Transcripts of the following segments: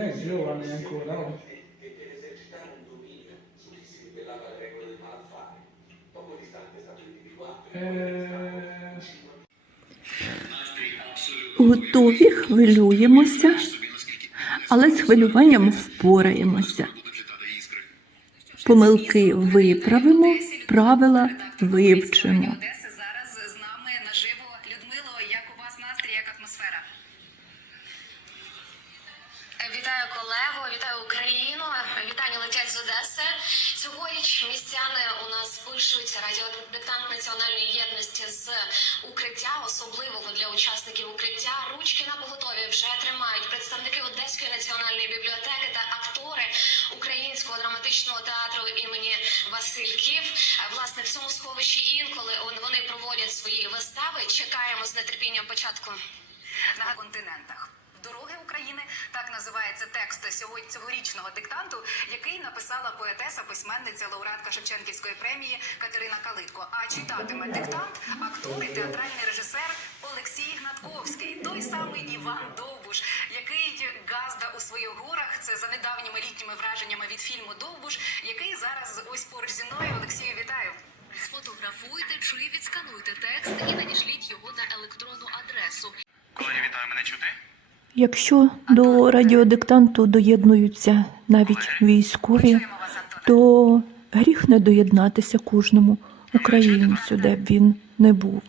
È giovane ancora, oh. Eh, Готові, хвилюємося, але з хвилюванням впораємося. Помилки виправимо, правила вивчимо. Одеси. Цьогоріч містяни у нас пишуть радіодиктант національної єдності з укриття, особливого для учасників укриття. Ручки на поготові вже тримають представники Одеської національної бібліотеки та актори українського драматичного театру імені Васильків. Власне, в цьому сховищі інколи вони проводять свої вистави. Чекаємо з нетерпінням початку. На континентах. Так називається текст сьогодні цьогорічного диктанту, який написала поетеса, письменниця, лауреатка Шевченківської премії Катерина Калитко. А читатиме диктант актор і театральний режисер Олексій Гнатковський, той самий Іван Довбуш, який газда у своїх горах. Це за недавніми літніми враженнями від фільму Довбуш, який зараз ось поруч зі мною. Олексію, вітаю. Сфотографуйте чи відскануйте текст і надішліть його на електронну адресу Колеги, вітаю, мене чути? Якщо до радіодиктанту доєднуються навіть військові, то гріх не доєднатися кожному українцю, де б він не був.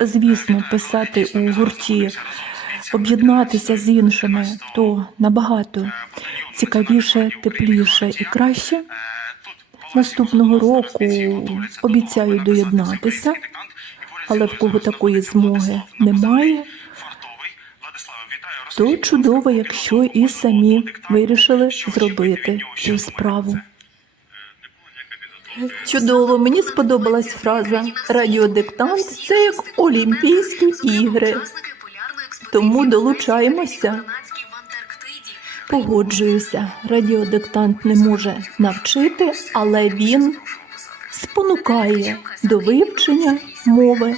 Звісно, писати у гурті, об'єднатися з іншими то набагато цікавіше, тепліше і краще. Наступного року обіцяю доєднатися, але в кого такої змоги немає. То чудово, якщо і самі вирішили зробити цю справу. Чудово, мені сподобалась фраза Радіодиктант це як Олімпійські ігри. Тому долучаємося. Погоджуюся, радіодиктант не може навчити, але він спонукає до вивчення мови,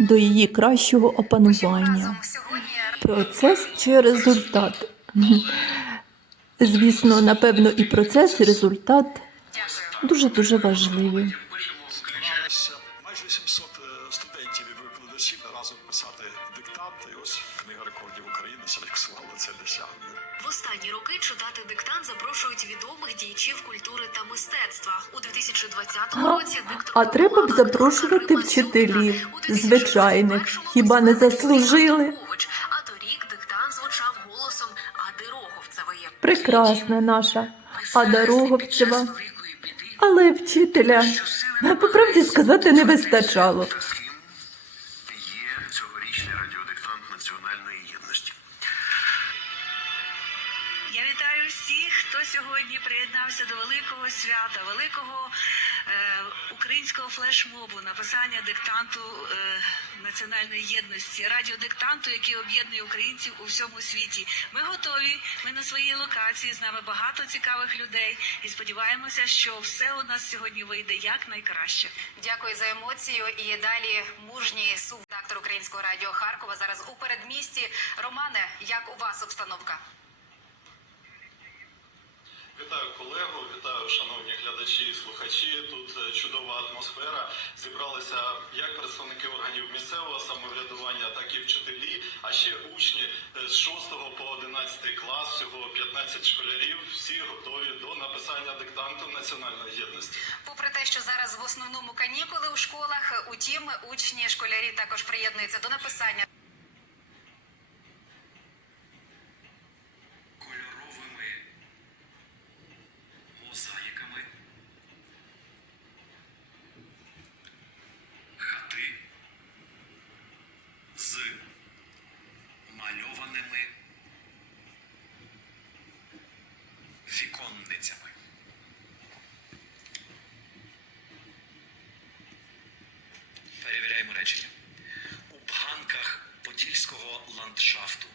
до її кращого опанування. Процес чи результат? Звісно, напевно, і процес, і результат дуже дуже важливі. Останні роки читати диктант запрошують відомих діячів культури та мистецтва. У 2020 А, році диктор а треба б запрошувати вчителів, звичайних. Хіба не заслужили? А торік диктант звучав голосом Ади Роговцевої. Прекрасна наша Ада Роговцева. Але вчителя, по правді сказати, не вистачало. Сьогодні приєднався до великого свята, великого е, українського флешмобу, написання диктанту е, національної єдності, радіодиктанту, який об'єднує українців у всьому світі. Ми готові. Ми на своїй локації з нами багато цікавих людей і сподіваємося, що все у нас сьогодні вийде як найкраще. Дякую за емоцію. І далі мужній субредактор українського радіо Харкова. Зараз у передмісті. Романе, як у вас обстановка? Вітаю колегу, вітаю шановні глядачі і слухачі. Тут е, чудова атмосфера. Зібралися як представники органів місцевого самоврядування, так і вчителі, а ще учні е, з 6 по 11 клас, всього 15 школярів. Всі готові до написання диктанту національної єдності. Попри те, що зараз в основному канікули у школах, утім, учні школярі також приєднуються до написання. кольоровими мозаїками хати з мальованими віконницями. Перевіряємо речення. У бганках подільського ландшафту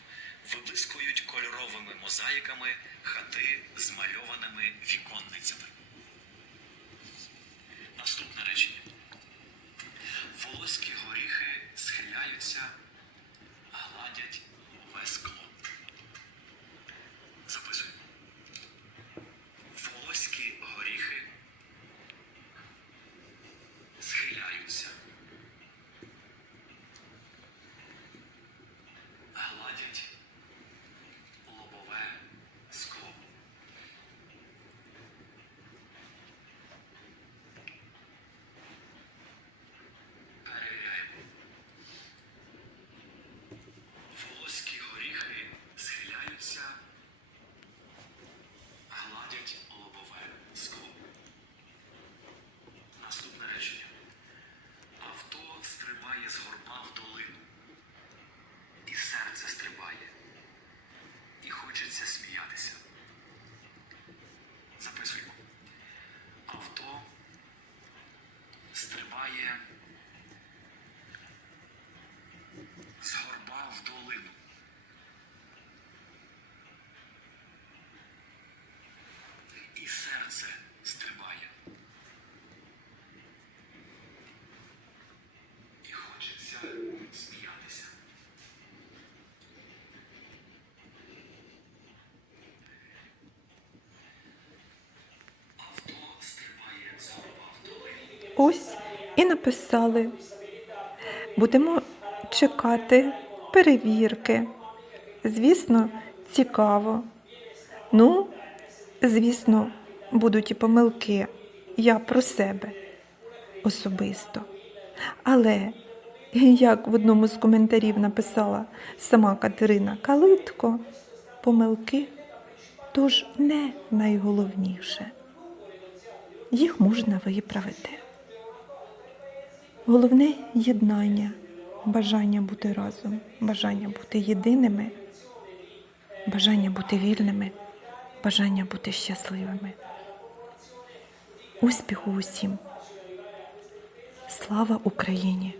виблискують кольоровими мозаїками хати з мальованими віконницями. Наступне речення. Волосся Ось і написали. Будемо чекати перевірки. Звісно, цікаво. Ну, звісно, будуть і помилки. Я про себе особисто. Але, як в одному з коментарів написала сама Катерина Калитко, помилки тож не найголовніше. Їх можна виправити. Головне єднання, бажання бути разом, бажання бути єдиними, бажання бути вільними, бажання бути щасливими. Успіху усім! Слава Україні!